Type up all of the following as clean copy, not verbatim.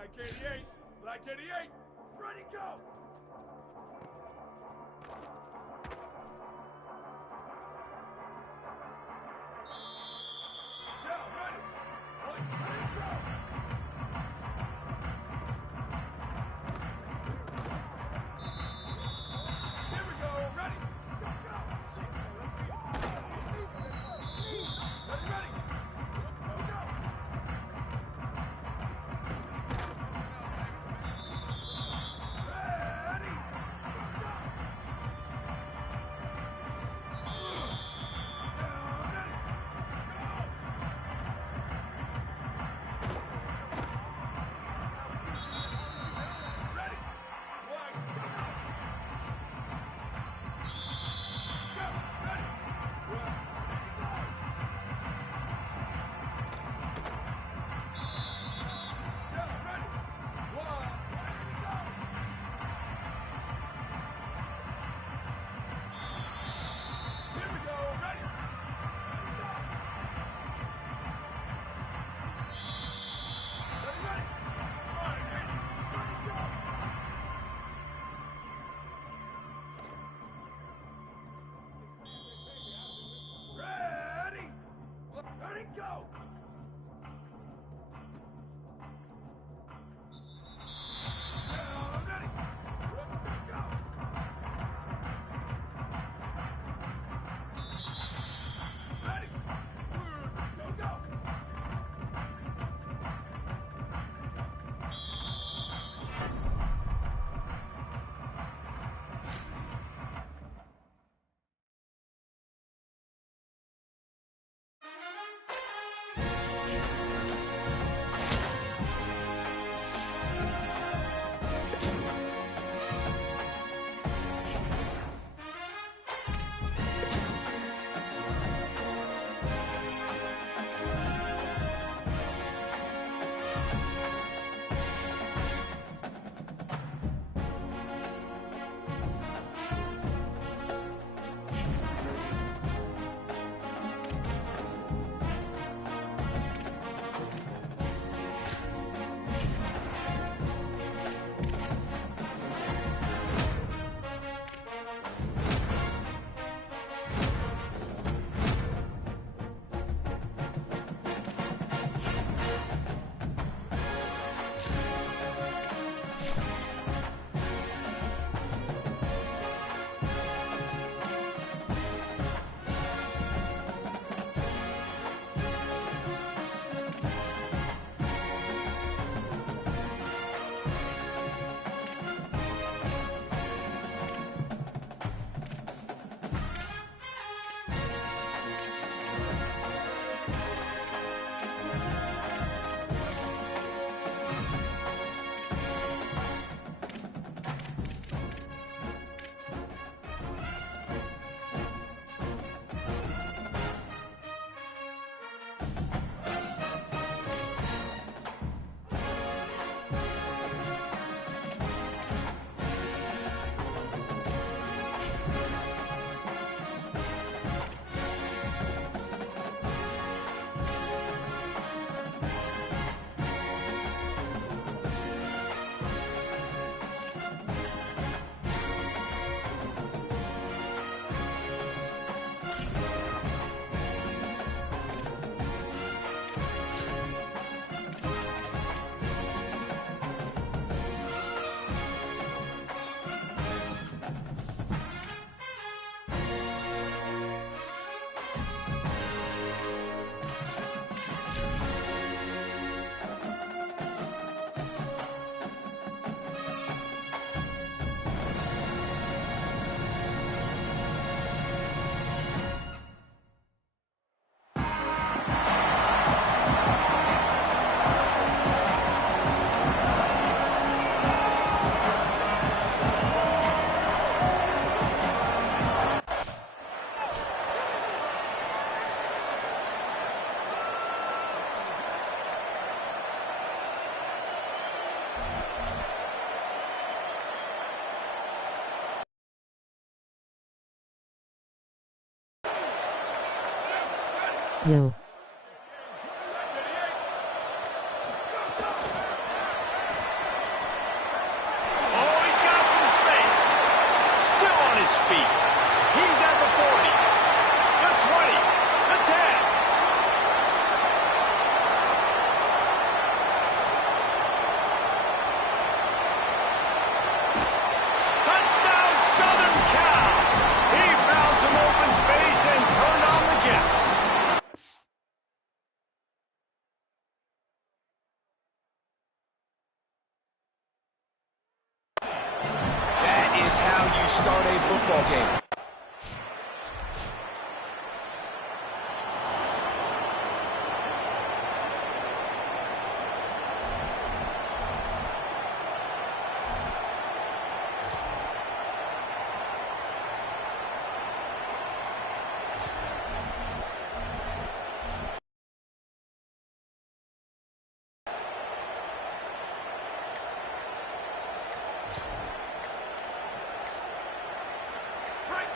Black 88! Black 88! Ready, go! Yeah, ready! Ready, go! Here we go, ready! Go, go! Ready, ready! Go, go! Ready! Go, go! Ready, go! Ready, go! Ready, go, go! Yo.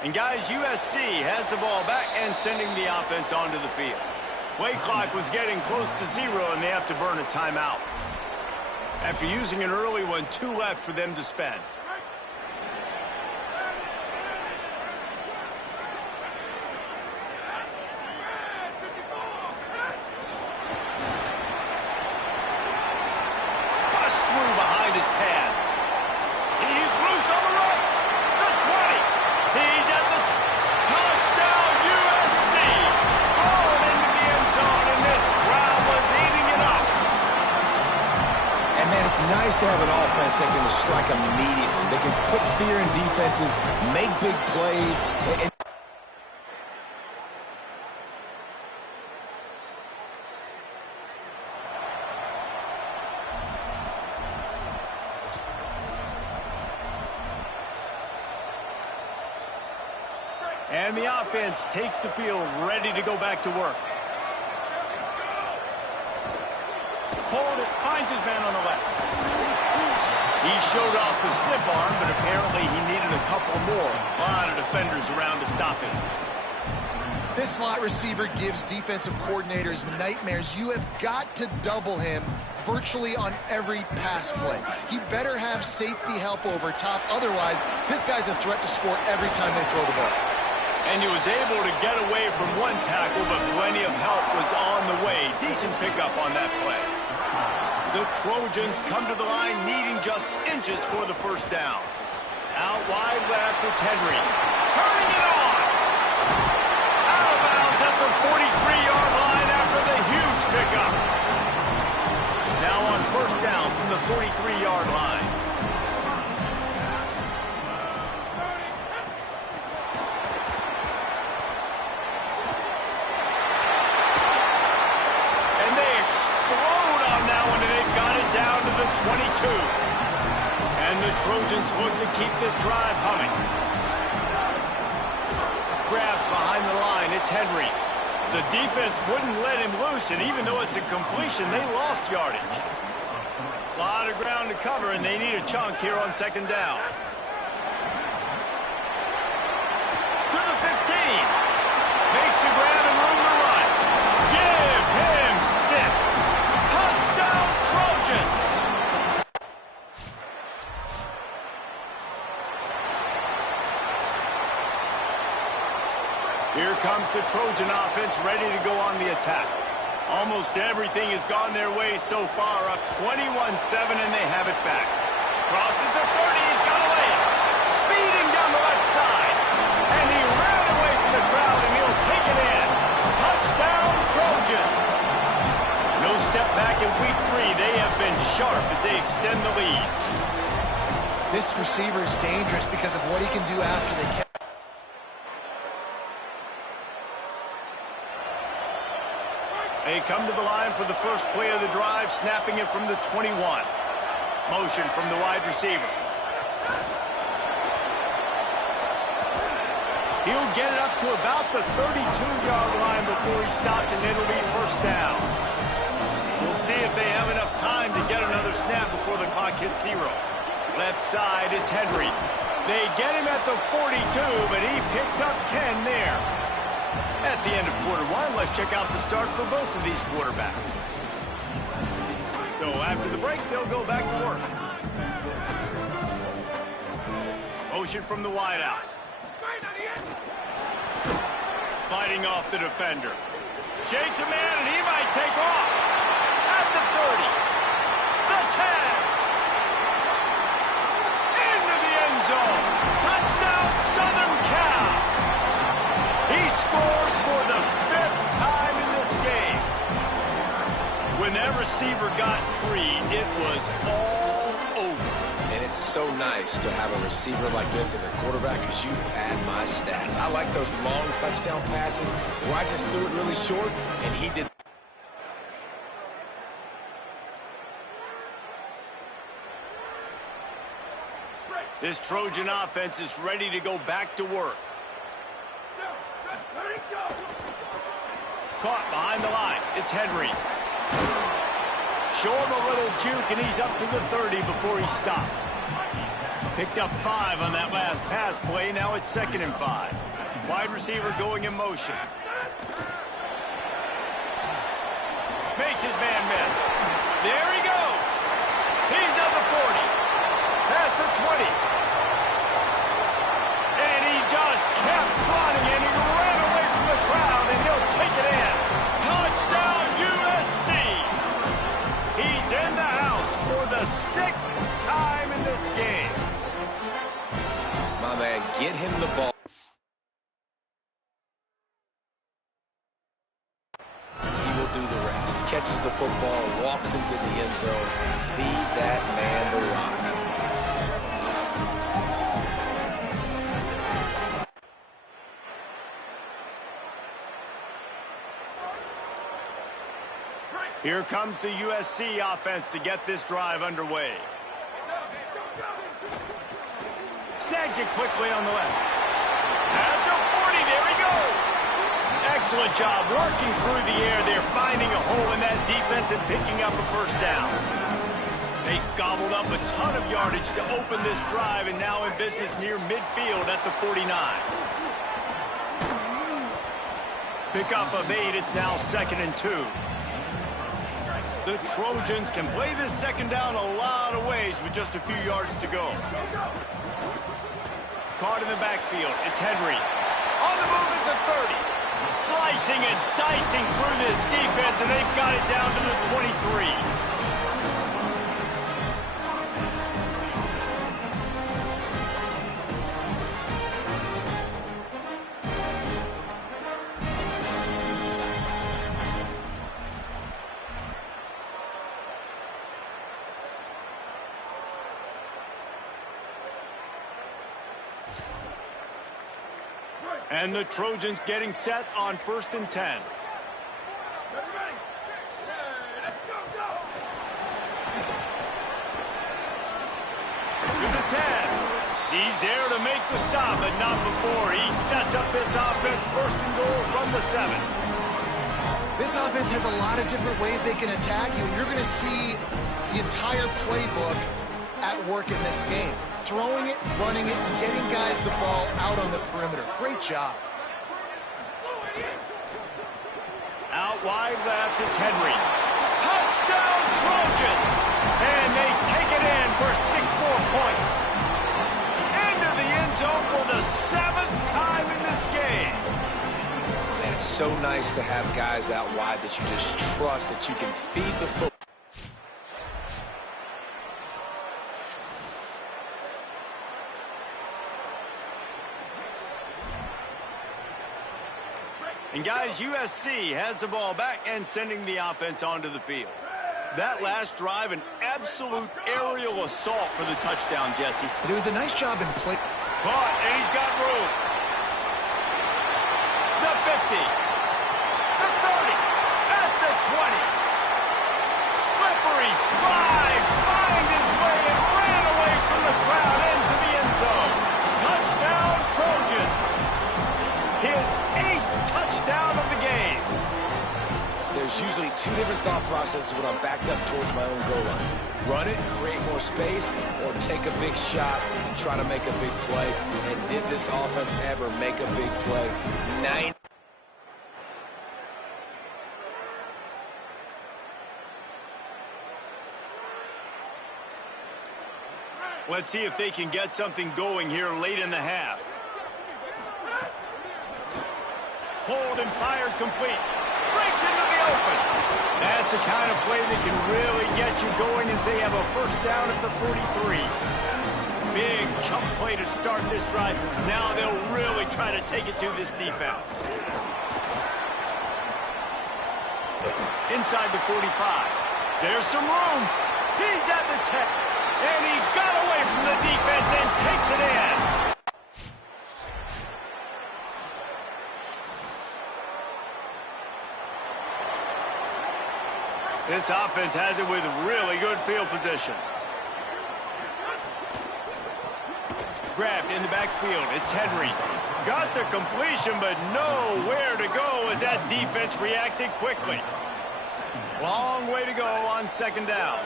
And guys, USC has the ball back and sending the offense onto the field. Play clock was getting close to 0, and they have to burn a timeout. After using an early one, 2 left for them to spend. Bust through behind his pad. He's loose on the right. The 20. He's at the touchdown, USC. Ball into the end zone, and this crowd was eating it up. And, man, it's nice to have an offense that can strike immediately. They can put fear in defenses, make big plays, and And the offense takes the field, ready to go back to work. Hold it, finds his man on the left. He showed off the stiff arm, but apparently he needed a couple more. A lot of defenders around to stop him. This slot receiver gives defensive coordinators nightmares. You have got to double him virtually on every pass play. He better have safety help over top. Otherwise, this guy's a threat to score every time they throw the ball. And he was able to get away from one tackle, but plenty of help was on the way. Decent pickup on that play. The Trojans come to the line needing just inches for the first down. Out wide left, it's Henry. Turning it on! Out of bounds at the 43-yard line after the huge pickup. Now on first down from the 43-yard line. Down to the 22. And the Trojans look to keep this drive humming. Grabbed behind the line, it's Henry. The defense wouldn't let him loose, and even though it's a completion, they lost yardage. A lot of ground to cover, and they need a chunk here on second down. To the 15. Makes a grab and room to run. Give him 6. Touchdown, Trojans! Here comes the Trojan offense ready to go on the attack. Almost everything has gone their way so far, up 21-7, and they have it back. Crosses the 30, he's got away. Speeding down the left side. And he ran away from the crowd, and he'll take it in. Touchdown, Trojans! No step back in week 3. They have been sharp as they extend the lead. This receiver is dangerous because of what he can do after they catch. They come to the line for the first play of the drive, snapping it from the 21. Motion from the wide receiver. He'll get it up to about the 32-yard line before he stopped, and it'll be first down. We'll see if they have enough time to get another snap before the clock hits 0. Left side is Henry. They get him at the 42, but he picked up 10 there. At the end of quarter 1, let's check out the start for both of these quarterbacks. So after the break, they'll go back to work. Motion from the wideout. Fighting off the defender. Shakes a man, and he might take off. At the 30. The 10. Into the end zone. Touchdown, Southern Cal. He scores for the 5th time in this game. When that receiver got free, it was all over. And it's so nice to have a receiver like this as a quarterback because you pad my stats. I like those long touchdown passes where I just threw it really short, and he did. This Trojan offense is ready to go back to work. Let it go! Caught behind the line. It's Henry. Show him a little juke, and he's up to the 30 before he stopped. Picked up 5 on that last pass play. Now it's 2nd and 5. Wide receiver going in motion. Makes his man miss. There he goes. He's at the 40. Past the 20. And he just kept running, and he ran away from the crowd, and he'll take it in. Touchdown, USC. He's in the house for the 6th time in this game. My man, get him the ball. He will do the rest. Catches the football, walks into the end zone. Feed that man the rock. Here comes the USC offense to get this drive underway. Snags it quickly on the left. At the 40, there he goes. Excellent job working through the air. They're finding a hole in that defense and picking up a 1st down. They gobbled up a ton of yardage to open this drive, and now in business near midfield at the 49. Pickup of 8, it's now 2nd and 2. The Trojans can play this 2nd down a lot of ways with just a few yards to go. Caught in the backfield, it's Henry. On the move at the 30. Slicing and dicing through this defense, and they've got it down to the 23. And the Trojans getting set on 1st and 10. Ready? Let's go, go! To the 10. He's there to make the stop, but not before. He sets up this offense 1st and goal from the 7. This offense has a lot of different ways they can attack you, and you're going to see the entire playbook at work in this game. Throwing it, running it, and getting guys the ball out on the perimeter. Great job. Out wide left, it's Henry. Touchdown, Trojans! And they take it in for 6 more points. Into the end zone for the 7th time in this game. Man, it's so nice to have guys out wide that you just trust that you can feed the football. And guys, USC has the ball back and sending the offense onto the field. That last drive, an absolute aerial assault for the touchdown, Jesse. But it was a nice job in play. Caught, and he's got room. The 50. The 30. At the 20. Slippery slide. Find his way and ran away from the crowd into the end zone. Touchdown, Trojans. His 8th touchdown of the game. There's usually 2 different thought processes when I'm backed up towards my own goal line. Run it, create more space, or take a big shot and try to make a big play. And did this offense ever make a big play? 9. Let's see if they can get something going here late in the half. Pulled and fired complete. Breaks into the open. That's the kind of play that can really get you going as they have a 1st down at the 43. Big chunk play to start this drive. Now they'll really try to take it to this defense. Inside the 45. There's some room. He's at the 10. And he got away from the defense and takes it in. This offense has it with really good field position. Grabbed in the backfield. It's Henry. Got the completion, but nowhere to go as that defense reacted quickly. Long way to go on 2nd down.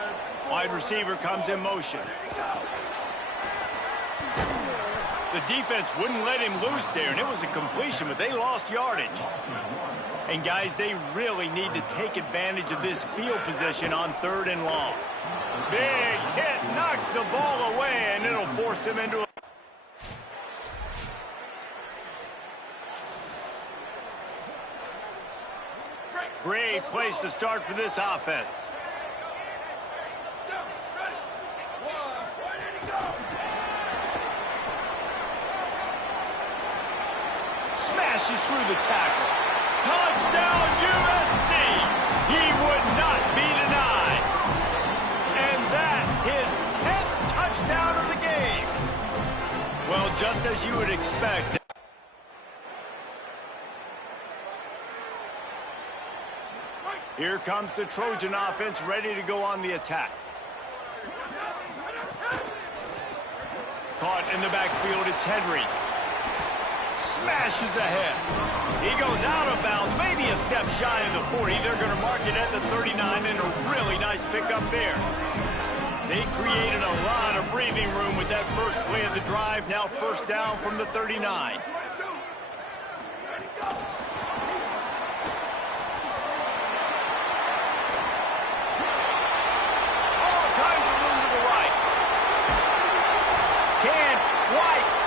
Wide receiver comes in motion. The defense wouldn't let him loose there, and it was a completion, but they lost yardage. And, guys, they really need to take advantage of this field position on 3rd and long. Big hit, knocks the ball away, and it'll force him into a... Great place to start for this offense. Smashes through the tackle. Touchdown, USC! He would not be denied. And that, his 10th touchdown of the game. Well, just as you would expect. Here comes the Trojan offense ready to go on the attack. Caught in the backfield, it's Henry. Smashes ahead. He goes out of bounds, maybe a step shy of the 40. They're going to mark it at the 39, and a really nice pickup there. They created a lot of breathing room with that first play of the drive. Now 1st down from the 39.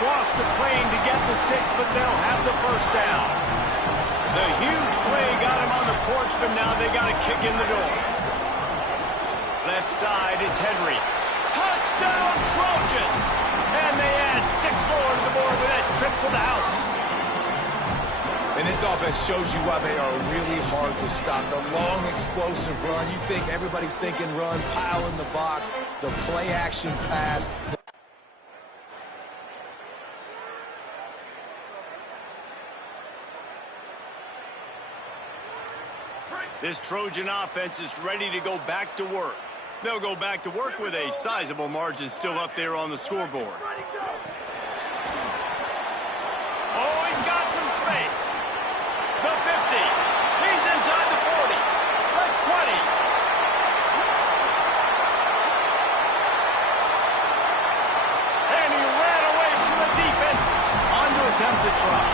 Cross the plane to get the 6, but they'll have the 1st down. The huge play got him on the porch, but now they got a kick in the door. Left side is Henry. Touchdown, Trojans! And they add 6 more to the board with that trip to the house. And this offense shows you why they are really hard to stop. The long, explosive run. You think everybody's thinking run, pile in the box, the play-action pass. This Trojan offense is ready to go back to work. They'll go back to work with a sizable margin still up there on the scoreboard. Oh, he's got some space. The 50. He's inside the 40. The 20. And he ran away from the defense on to attempt to try.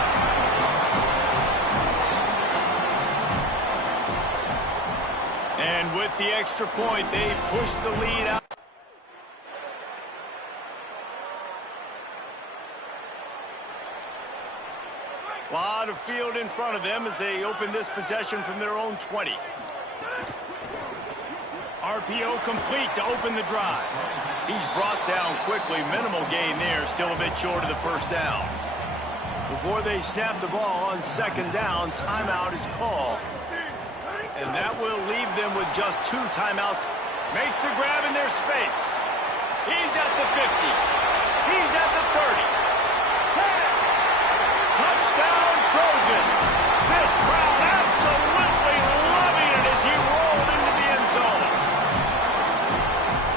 And with the extra point, they push the lead out. A lot of field in front of them as they open this possession from their own 20. RPO complete to open the drive. He's brought down quickly. Minimal gain there, still a bit short of the 1st down. Before they snap the ball on 2nd down, timeout is called. And that will leave them with just 2 timeouts. Makes the grab in their space. He's at the 50. He's at the 30. 10. Touchdown, Trojans. This crowd absolutely loving it as he rolled into the end zone.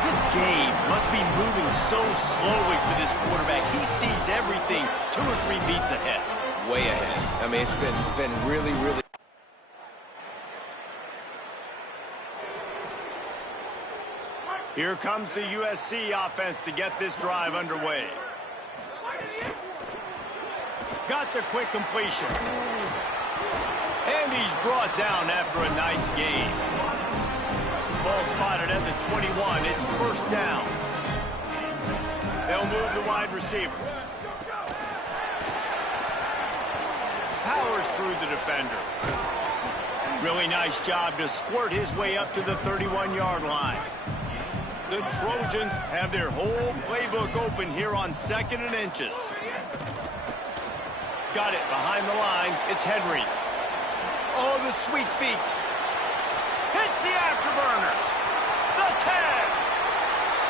This game must be moving so slowly for this quarterback. He sees everything 2 or 3 beats ahead. Way ahead. I mean, it's been really, really... Here comes the USC offense to get this drive underway. Got the quick completion. And he's brought down after a nice gain. Ball spotted at the 21. It's 1st down. They'll move the wide receiver. Powers through the defender. Really nice job to squirt his way up to the 31-yard line. The Trojans have their whole playbook open here on 2nd and inches. Got it behind the line. It's Henry. Oh, the sweet feet. Hits the afterburners. The 10.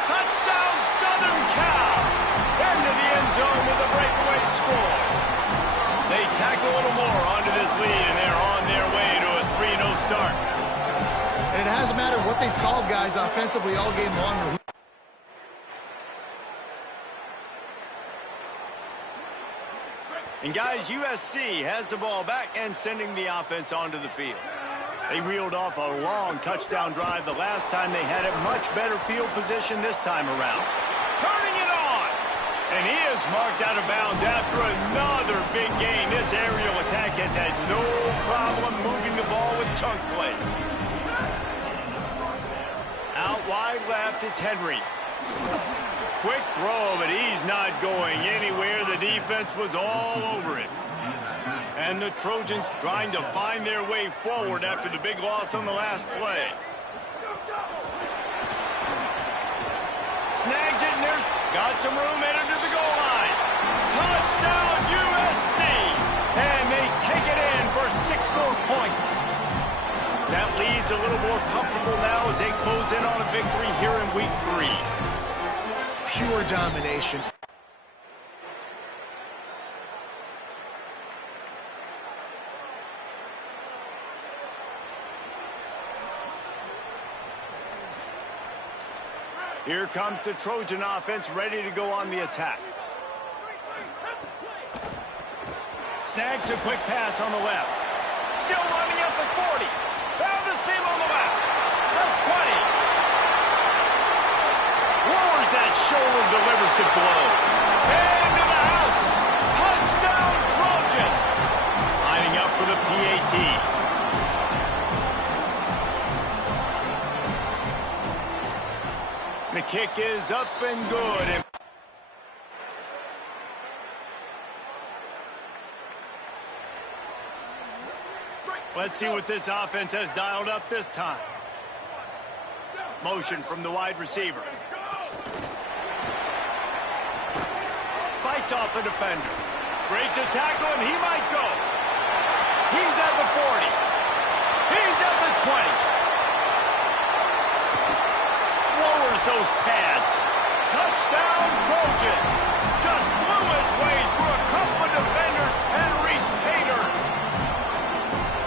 Touchdown, Southern Cal. Into the end zone with a breakaway score. They tack a little more onto this lead, and they're on their way to a 3-0 start. And it hasn't mattered what they've called, guys, offensively all game long. And, guys, USC has the ball back and sending the offense onto the field. They reeled off a long touchdown drive the last time they had it. Much better field position this time around. Turning it on. And he is marked out of bounds after another big gain. This aerial attack has had no problem moving the ball with chunk plays. Out wide left, it's Henry. Quick throw, but he's not going anywhere. The defense was all over it. And the Trojans trying to find their way forward after the big loss on the last play. Snags it, and there's got some room headed to the goal line. Touchdown, USC! And they take it in for 6 more points. That lead's a little more comfortable now as they close in on a victory here in week 3. Pure domination. Here comes the Trojan offense ready to go on the attack. Snags a quick pass on the left. Still running at the 40. Found the seam on the left. The 20. Lowers that shoulder, delivers the blow. Into the house. Touchdown, Trojans. Lining up for the PAT. The kick is up and good. Let's see what this offense has dialed up this time. Motion from the wide receiver. Fights off a defender. Breaks a tackle, and he might go. He's at the 40. He's at the 20. Lowers those pads. Touchdown, Trojans. Just blew his way through a couple of defenders and reached pay dirt.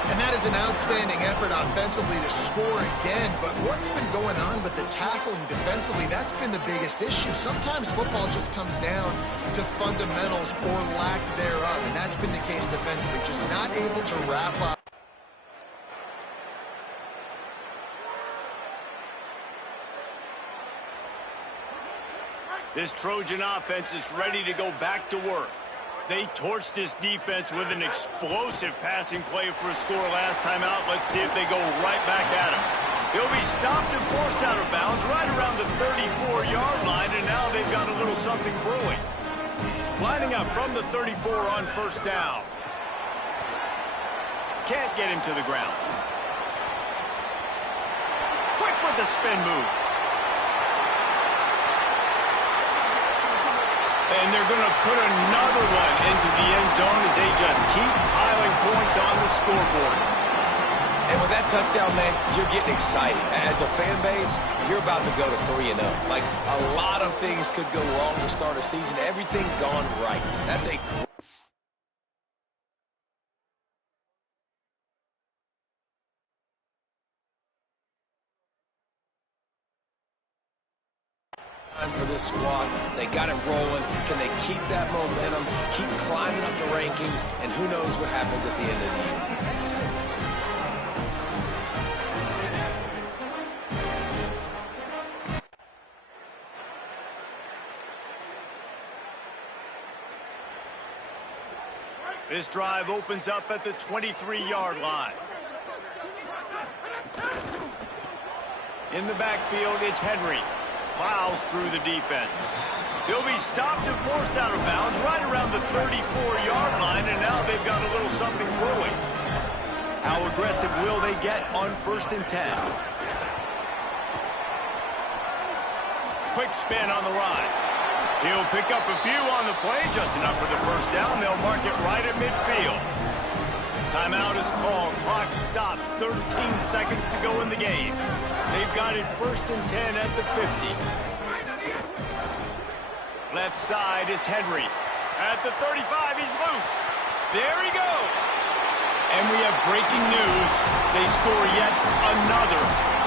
And that is an outstanding effort offensively to score again. But what's been going on with the tackling defensively, that's been the biggest issue. Sometimes football just comes down to fundamentals or lack thereof. And that's been the case defensively. Just not able to wrap up. This Trojan offense is ready to go back to work. They torched this defense with an explosive passing play for a score last time out. Let's see if they go right back at him. He'll be stopped and forced out of bounds right around the 34-yard line, and now they've got a little something brewing. Lining up from the 34 on first down. Can't get him to the ground. Quick with the spin move. And they're going to put another one into the end zone as they just keep piling points on the scoreboard. And with that touchdown, man, you're getting excited. As a fan base, you're about to go to 3-0. Like, a lot of things could go wrong to start a season. Everything gone right. That's a... for this squad. They got it rolling. Can they keep that momentum, keep climbing up the rankings, and who knows what happens at the end of the year. This drive opens up at the 23-yard line. In the backfield, it's Henry. Plows through the defense. He'll be stopped and forced out of bounds right around the 34-yard line, and now they've got a little something brewing. How aggressive will they get on 1st and 10? Quick spin on the ride. He'll pick up a few on the play, just enough for the first down. They'll mark it right at midfield. Timeout is called. Clock stops. 13 seconds to go in the game. They've got it 1st and 10 at the 50. Left side is Henry. At the 35, he's loose. There he goes. And we have breaking news. They score yet another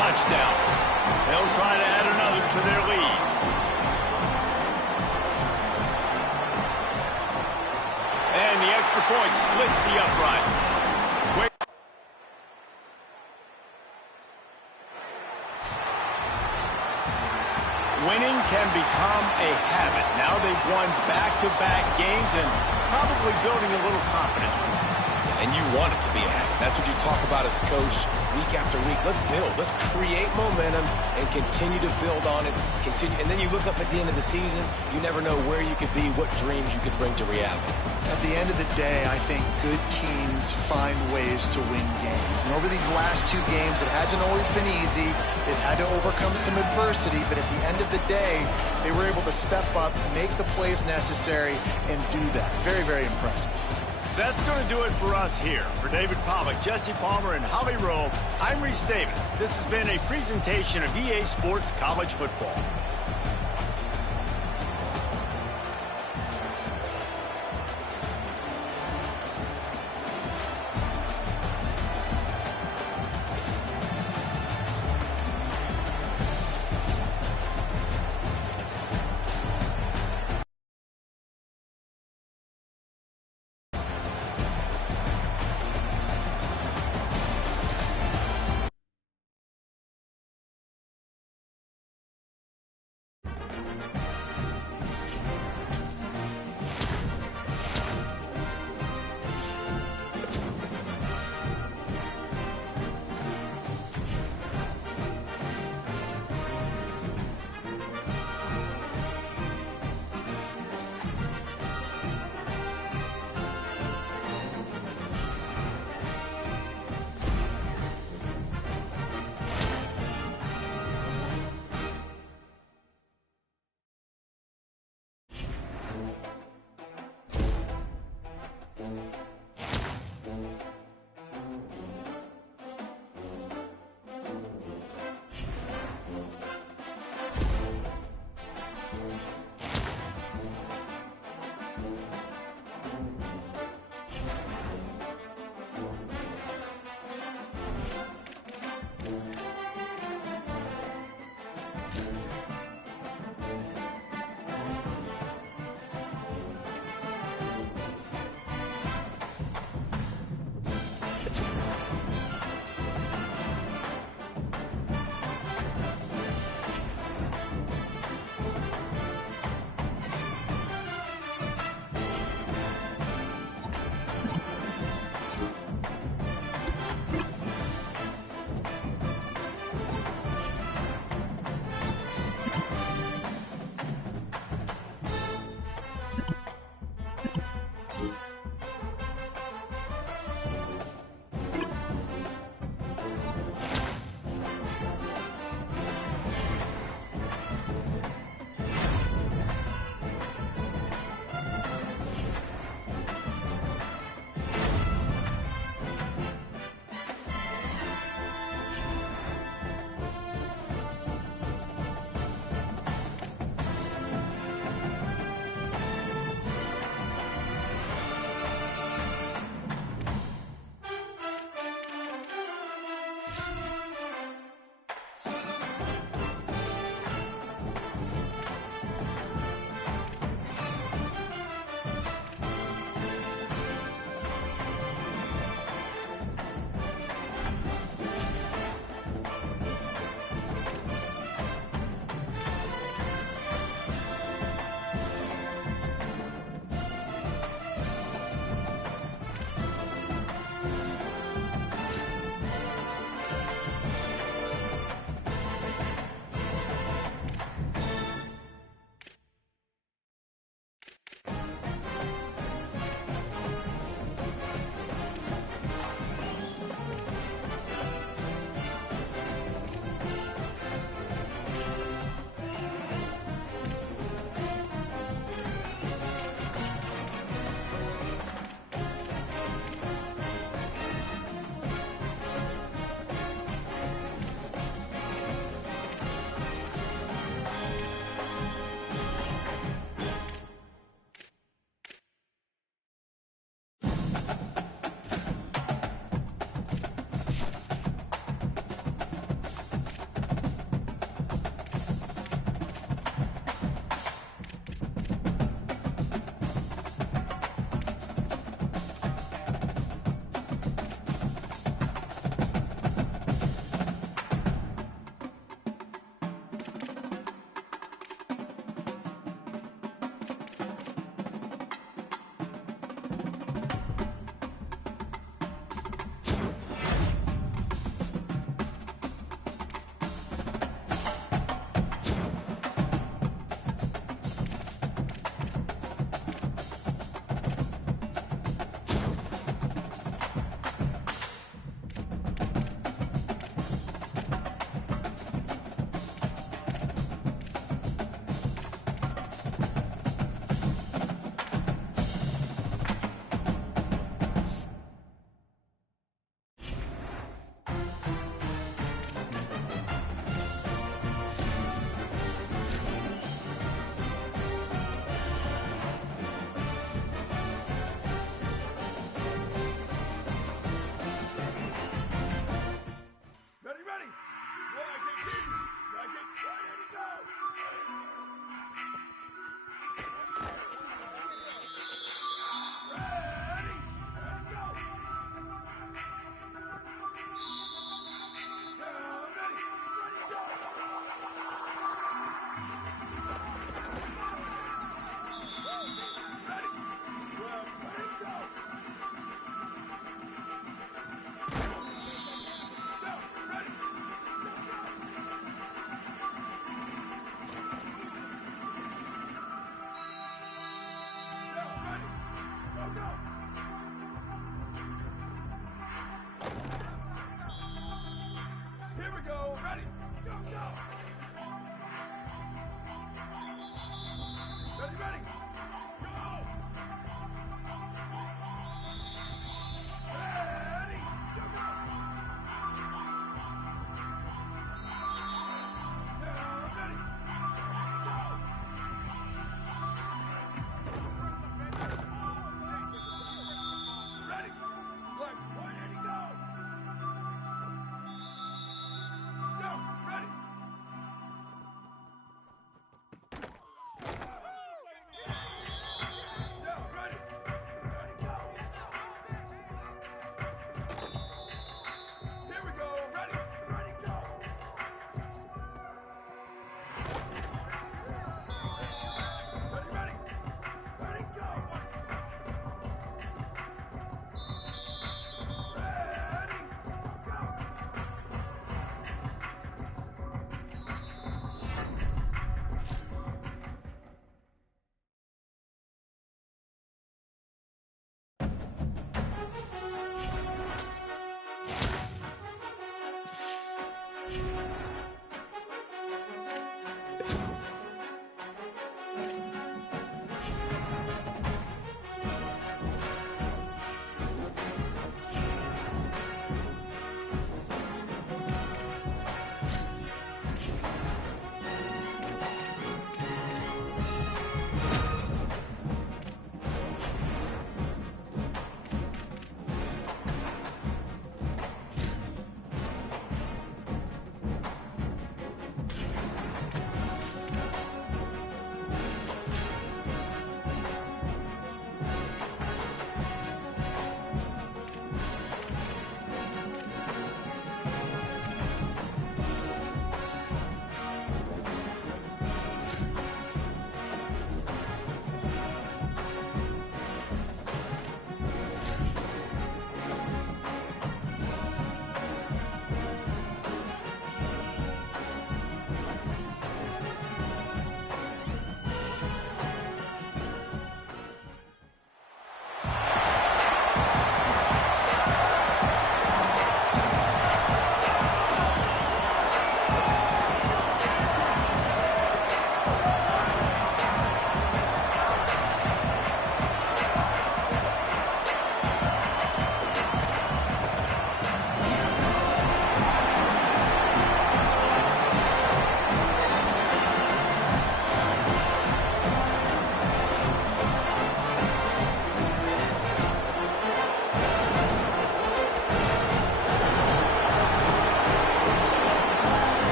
touchdown. They'll try to add another to their lead. And the extra point splits the uprights. Winning can become a habit. Now they've won back-to-back games and probably building a little confidence from it. And you want it to be a habit. That's what you talk about as a coach week after week. Let's build. Let's create momentum and continue to build on it. And then you look up at the end of the season, you never know where you could be, what dreams you could bring to reality. At the end of the day, I think good teams find ways to win games. And over these last 2 games, it hasn't always been easy. They've had to overcome some adversity, but at the end of the day, they were able to step up, make the plays necessary, and do that. Very, very impressive. That's going to do it for us here. For David Pollack, Jesse Palmer, and Holly Rowe, I'm Reese Davis. This has been a presentation of EA Sports College Football.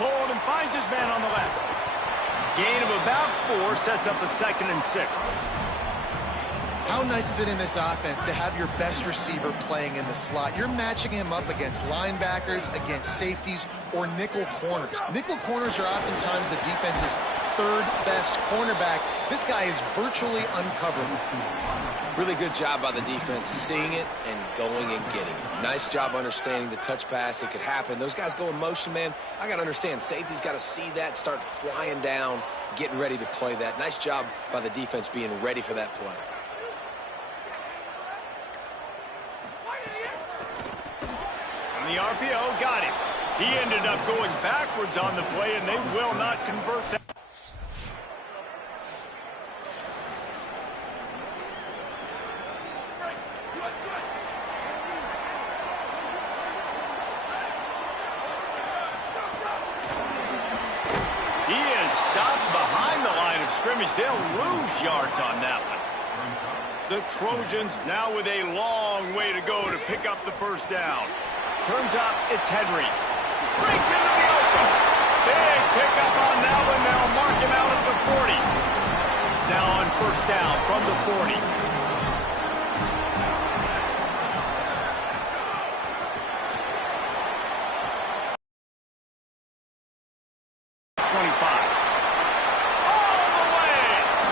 Pulled and finds his man on the left. Gain of about 4 sets up a 2nd and 6. How nice is it in this offense to have your best receiver playing in the slot? You're matching him up against linebackers, against safeties, or nickel corners. Nickel corners are oftentimes the defense's 3rd best cornerback. This guy is virtually uncoverable. Really good job by the defense, seeing it and going and getting it. Nice job understanding the touch pass. It could happen. Those guys go in motion, man. I got to understand, safety's got to see that, start flying down, getting ready to play that. Nice job by the defense being ready for that play. And the RPO got him. He ended up going backwards on the play, and they will not convert that. He is stopped behind the line of scrimmage. They'll lose yards on that one. The Trojans now with a long way to go to pick up the first down. Turns up, it's Henry. Breaks into the open. Big pickup on that one. They'll mark him out at the 40. Now on first down from the 40. 25. All the way.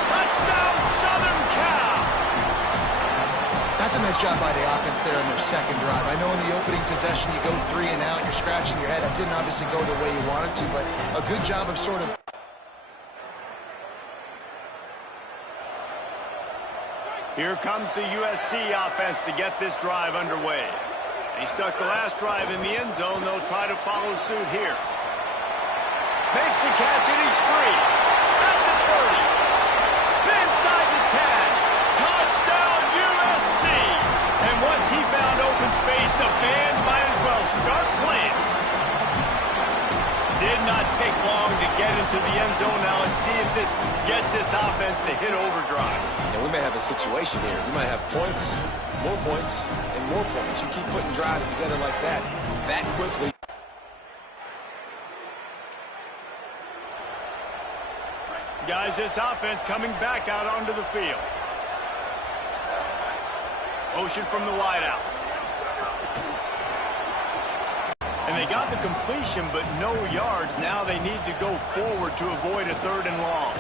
Touchdown, Southern Cal. That's a nice job by the offense there in their second drive. I know in the opening possession you go 3 and out, you're scratching your head. That didn't obviously go the way you wanted to, but a good job of sort of... Here comes the USC offense to get this drive underway. They stuck the last drive in the end zone. They'll try to follow suit here. Makes the catch, and he's free. At the 30. Inside the 10. Touchdown, USC. And once he found open space, the band might as well start playing. Did not take long to get into the end zone. Now let's see if this gets this offense to hit overdrive. And we may have a situation here. We might have points, and more points. You keep putting drives together like that quickly. Guys, this offense coming back out onto the field. Motion from the wideout. And they got the completion, but no yards. Now they need to go forward to avoid a 3rd and long.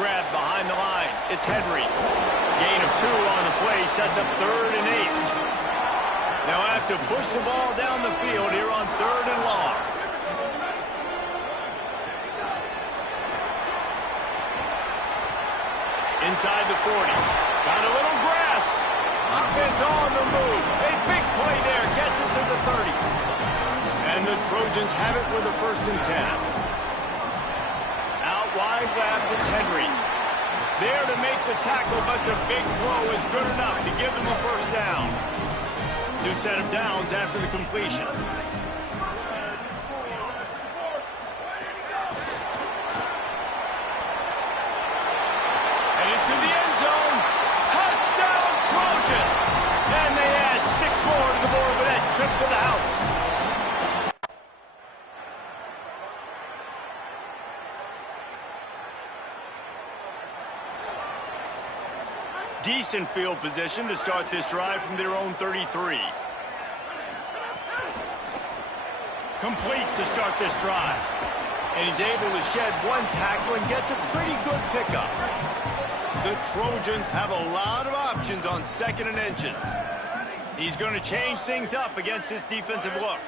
Grab behind the line. It's Henry. Gain of 2 on the play. Sets up 3rd and 8. Now have to push the ball down the field here on 3rd and long. Inside the 40. Got a little grass. Offense on the move. A big play there. Gets it to the 30. And the Trojans have it with a 1st and 10. Out wide left, it's Henry. There to make the tackle, but the big throw is good enough to give them a 1st down. New set of downs after the completion. Headed to the end zone. Touchdown, Trojans! And they add 6 more to the board with that trip to the house. Decent field position to start this drive from their own 33. Complete to start this drive. And he's able to shed 1 tackle and gets a pretty good pickup. The Trojans have a lot of options on 2nd and inches. He's going to change things up against this defensive look.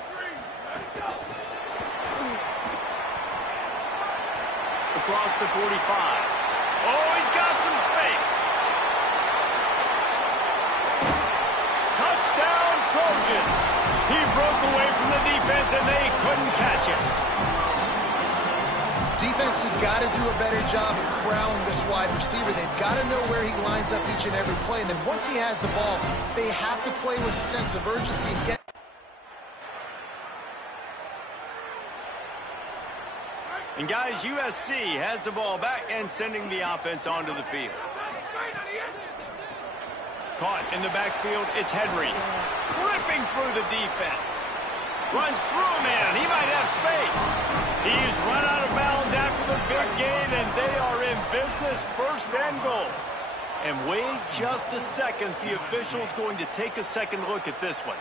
Across the 45. Oh, he's got some space. Touchdown, Trojans. He broke away from the defense, and they couldn't catch him. Defense has got to do a better job of corralling this wide receiver. They've got to know where he lines up each and every play. And then once he has the ball, they have to play with a sense of urgency and get... And guys, USC has the ball back and sending the offense onto the field. Caught in the backfield, it's Henry. Ripping through the defense. Runs through a man. He might have space. He's run out of bounds after the big gain, and they are in business, 1st and goal. And wait just a second. The official's going to take a second look at this one.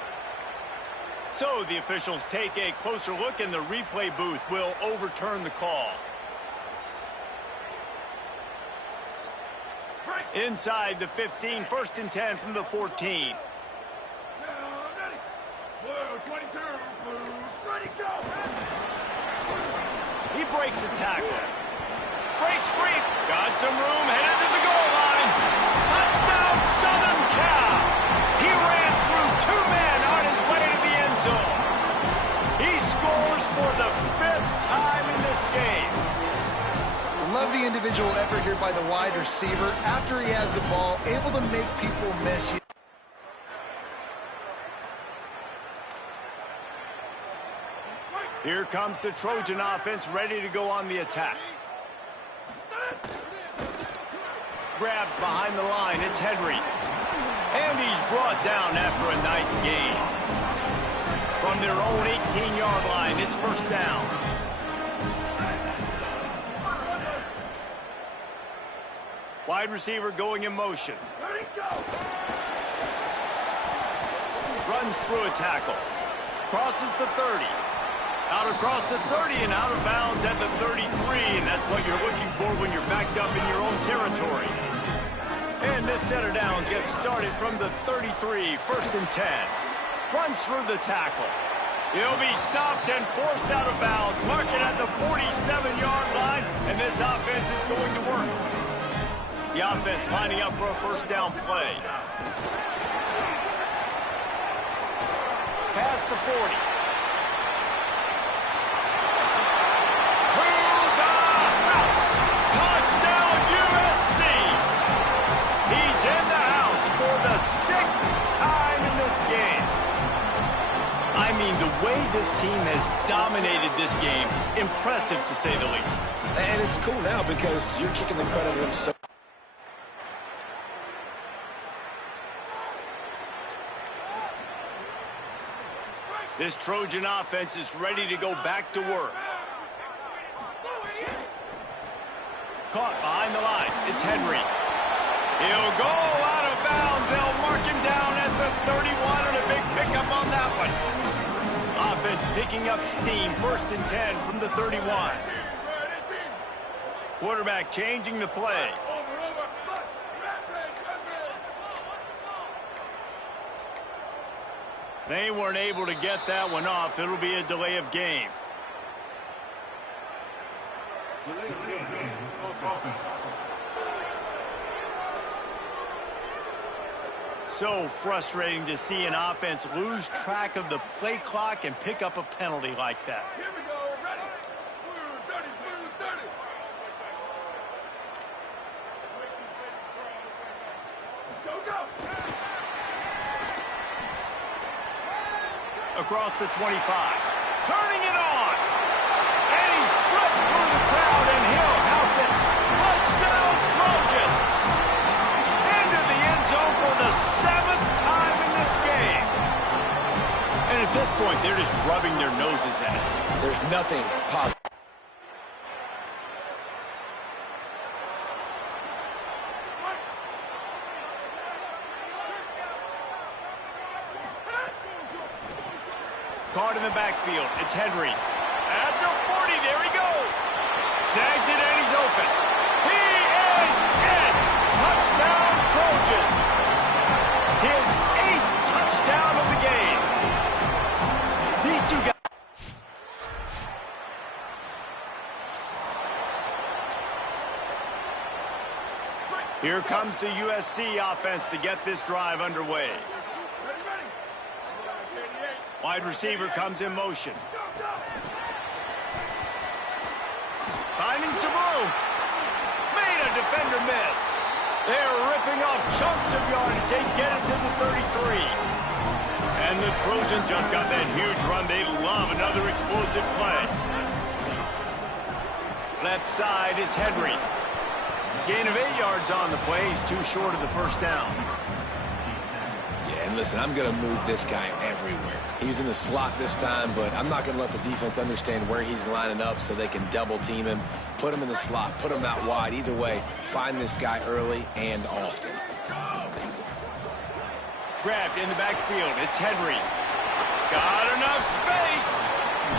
So the officials take a closer look, and the replay booth will overturn the call. Inside the 15, 1st and 10 from the 14. He breaks a tackle. Breaks free. Got some room, headed to the goal line. Touchdown, Southern Cal. He ran through 2 men on his way to the end zone. He scores for the 5th time in this game. Love the individual effort here by the wide receiver. After he has the ball, able to make people miss. Here comes the Trojan offense ready to go on the attack. Grabbed behind the line, it's Henry. And he's brought down after a nice gain. From their own 18-yard line, it's 1st down. Wide receiver going in motion. Runs through a tackle. Crosses the 30. Out across the 30 and out of bounds at the 33. And that's what you're looking for when you're backed up in your own territory. And this set of downs gets started from the 33, 1st and 10. Runs through the tackle. He'll be stopped and forced out of bounds. Mark it at the 47-yard line. And this offense is going to work. The offense lining up for a 1st down play. Past the 40. To the house. Touchdown, USC. He's in the house for the 6th time in this game. I mean, the way this team has dominated this game, impressive to say the least. And it's cool now because you're kicking the credit of them so. This Trojan offense is ready to go back to work. Caught behind the line. It's Henry. He'll go out of bounds. They'll mark him down at the 31 and a big pickup on that one. Offense picking up steam. 1st and 10 from the 31. Quarterback changing the play. They weren't able to get that one off. It'll be a delay of game. So frustrating to see an offense lose track of the play clock and pick up a penalty like that. Here we go. Ready? Blue 30, blue 30. Go, go. Across the 25. Turning it on. And he slipped through the crowd, and he'll house it. Touchdown, Trojans. Into the end zone for the 7th time in this game. And at this point, they're just rubbing their noses at it. There's nothing positive. Caught in the backfield. It's Henry. At the 40, there he goes. Snags it, and he's open. He is in. Touchdown, Trojans. His 8th touchdown of the game. These two guys. Here comes the USC offense to get this drive underway. Wide receiver comes in motion. Finding some room. Made a defender miss. They're ripping off chunks of yardage. They get it to the 33. And the Trojans just got that huge run. They love another explosive play. Left side is Henry. Gain of 8 yards on the play. He's too short of the 1st down. And listen, I'm going to move this guy everywhere. He's in the slot this time, but I'm not going to let the defense understand where he's lining up so they can double team him, put him in the slot, put him out wide. Either way, find this guy early and often. Grabbed in the backfield. It's Henry. Got enough space.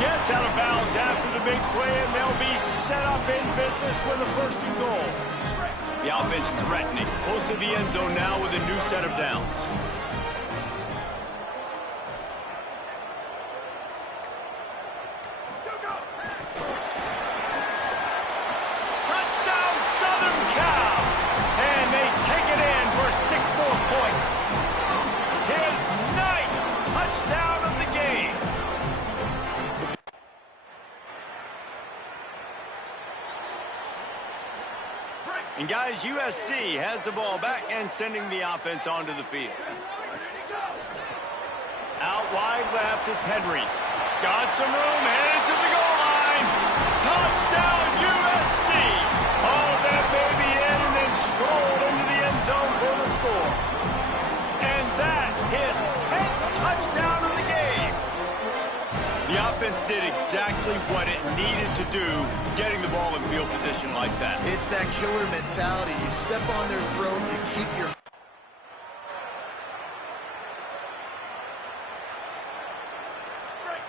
Gets out of bounds after the big play, and they'll be set up in business with a 1st and goal. The offense threatening. Close to the end zone now with a new set of downs. And guys, USC has the ball back and sending the offense onto the field. Out wide left, it's Henry. Got some room, headed to the goal line. Touchdown, USC. All that baby in and then strolled into the end zone for the score. And that his 10th touchdown of the game. The offense did exactly what it needed to do, getting the ball in field position like that. It's that killer mentality. You step on their throat, you keep your...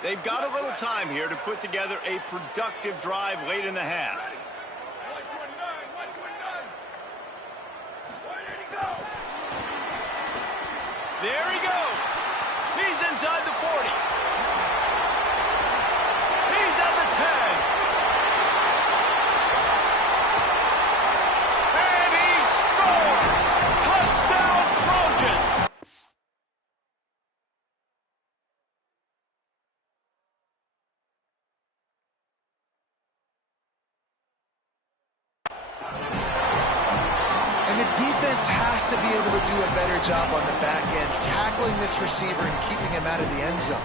They've got a little time here to put together a productive drive late in the half. 129. Where did he go? There he goes. He's inside the 40. He's at the 10. And he scores. Touchdown, Trojans. And the defense has to be able to do a better job on the back end, tackling this receiver and keeping him out of the end zone.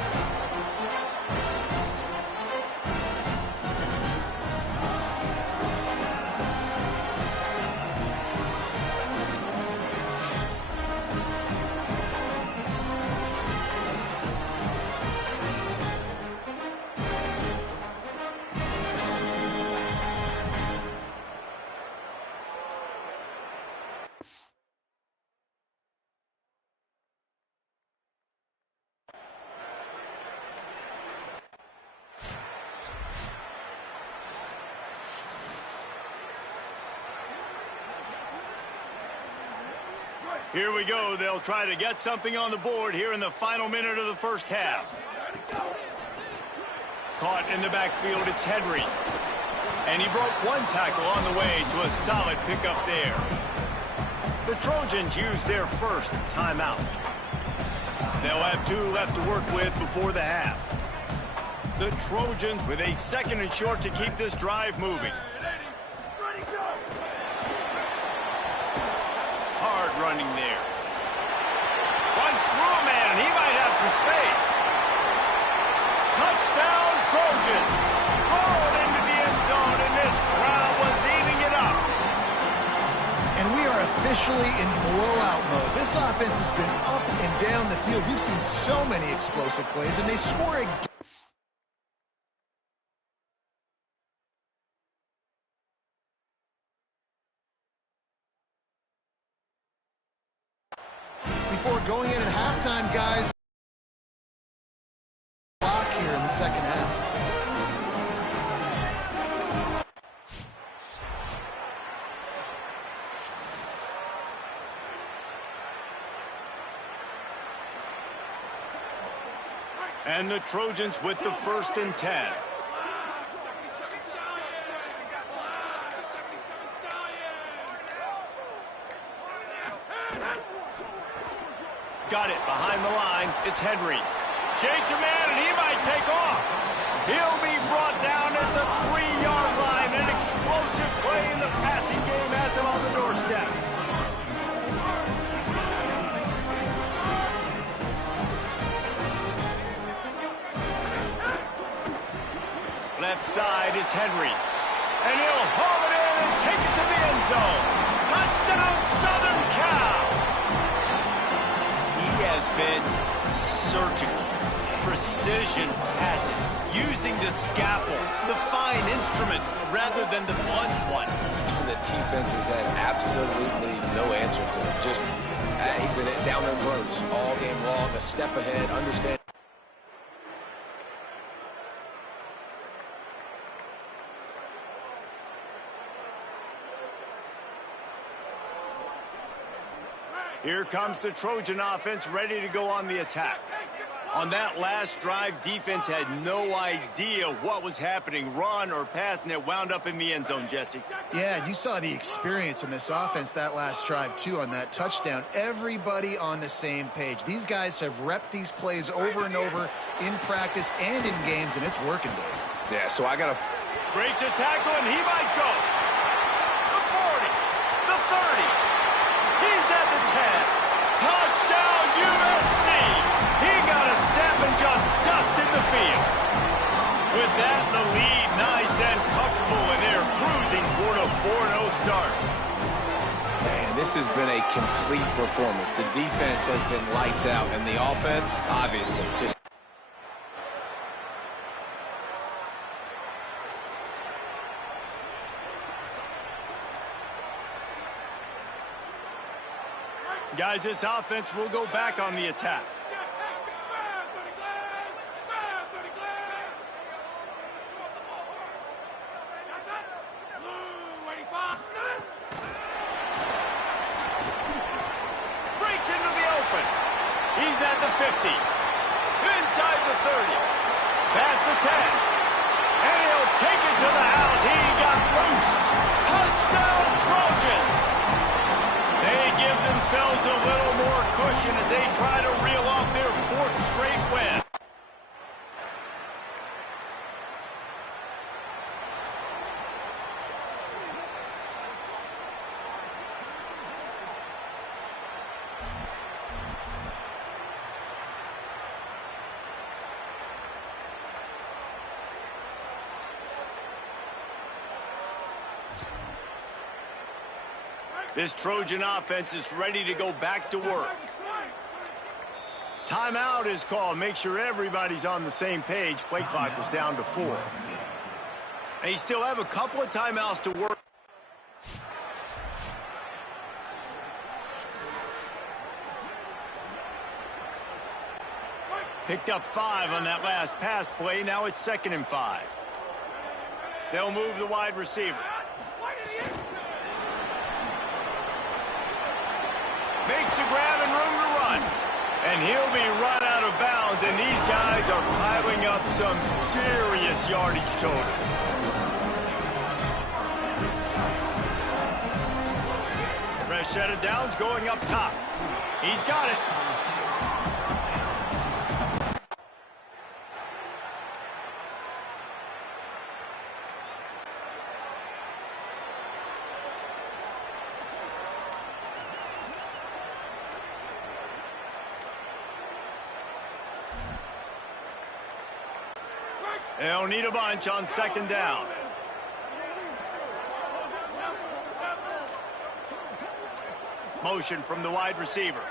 Here we go. They'll try to get something on the board here in the final minute of the first half. Caught in the backfield, it's Henry. And he broke one tackle on the way to a solid pickup there. The Trojans use their first timeout. They'll have 2 left to work with before the half. The Trojans with a 2nd and short to keep this drive moving. Hard running there. Runs through a man, and he might have some space. Touchdown, Trojans. Rolled into the end zone, and this crowd was eating it up. And we are officially in blowout mode. This offense has been up and down the field. We've seen so many explosive plays, and they score again. Before going in at halftime, guys, block here in the second half. And the Trojans with the 1st and 10. Got it behind the line. It's Henry. Shakes a man, and he might take off. He'll be brought down at the 3-yard line. An explosive play in the passing game has him on the doorstep. Left side is Henry. And he'll haul it in and take it to the end zone. Touchdown, Southern Cal! He has been surgical. Precision passes. Using the scalpel, the fine instrument, rather than the blunt one. And the defense has had absolutely no answer for him. Just, he's been down their throats all game long, a step ahead, understand. Here comes the Trojan offense ready to go on the attack. On that last drive, defense had no idea what was happening, run or pass, and it wound up in the end zone, Jesse. Yeah, you saw the experience in this offense that last drive, too, on that touchdown. Everybody on the same page. These guys have repped these plays over and over in practice and in games, and it's working, Dave. Yeah, so I got to... Breaks a tackle, and he might go. The 40, the 30. He's at the 10. Touchdown, USC. He got a step and just dusted the field. With that, the lead nice and comfortable, and they're cruising toward a 4-0 start. Man, this has been a complete performance. The defense has been lights out, and the offense, obviously, just... Guys, this offense will go back on the attack. Breaks into the open. He's at the 50. Inside the 30. Past the 10. And he'll take it to the house. He got loose. Touchdown, Trojans. They give themselves a little more cushion as they try to reel off their 4th straight win. This Trojan offense is ready to go back to work. Timeout is called. Make sure everybody's on the same page. Play clock was down to 4. They still have a couple of timeouts to work. Picked up 5 on that last pass play. Now it's 2nd and 5. They'll move the wide receiver. Makes a grab and room to run. And he'll be run out of bounds, and these guys are piling up some serious yardage totals. Fresh set of downs going up top. He's got it. They'll need a bunch on second down. Motion from the wide receiver.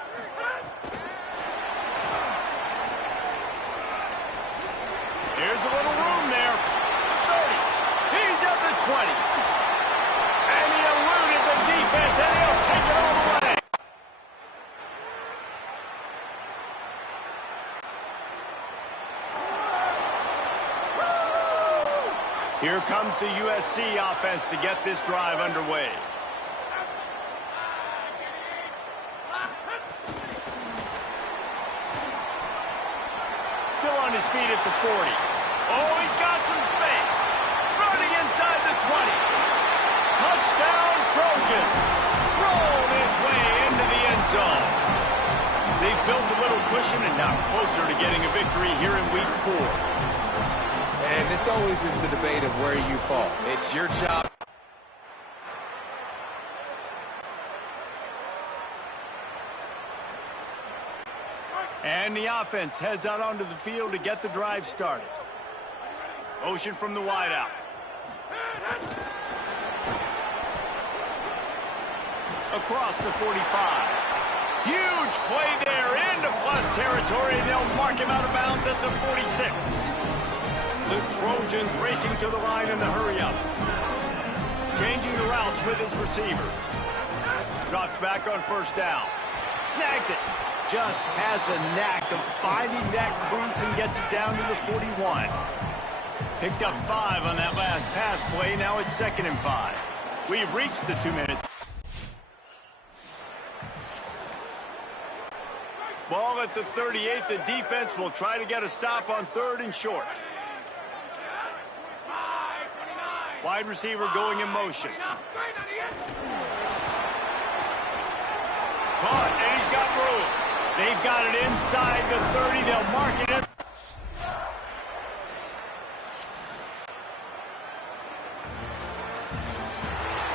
Here's a little room there. 30. He's at the 20. And he eluded the defense, and he'll take it all the way. Here comes the USC offense to get this drive underway. Still on his feet at the 40. Oh, he's got some space. Running inside the 20. Touchdown, Trojans. Rolled his way into the end zone. They've built a little cushion and now closer to getting a victory here in Week 4. And this always is the debate of where you fall. It's your job. And the offense heads out onto the field to get the drive started. Motion from the wideout. Across the 45. Huge play there into plus territory, and they'll mark him out of bounds at the 46. The Trojans racing to the line in the hurry-up. Changing the routes with his receiver. Drops back on first down. Snags it. Just has a knack of finding that crease and gets it down to the 41. Picked up 5 on that last pass play. Now it's 2nd and 5. We've reached the 2 minutes. Ball at the 38. The defense will try to get a stop on 3rd and short. Wide receiver going in motion. Caught, and he's got room. They've got it inside the 30. They'll mark it.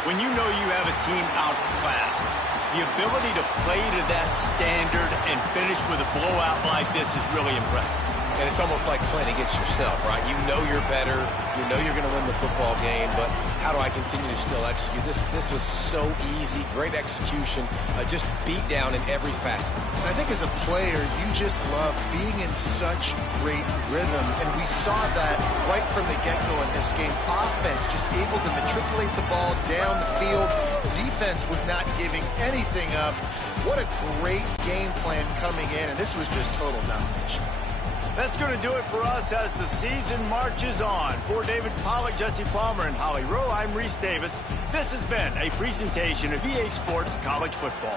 When you know you have a team outclassed, the ability to play to that standard and finish with a blowout like this is really impressive. And it's almost like playing against yourself, right? You know you're better. You know you're going to win the football game, but how do I continue to still execute? This was so easy. Great execution. Just beat down in every facet. I think as a player, you just love being in such great rhythm, and we saw that right from the get-go in this game. Offense just able to matriculate the ball down the field. Defense was not giving anything up. What a great game plan coming in, and this was just total domination. That's going to do it for us as the season marches on. For David Pollack, Jesse Palmer, and Holly Rowe, I'm Reese Davis. This has been a presentation of EA Sports College Football.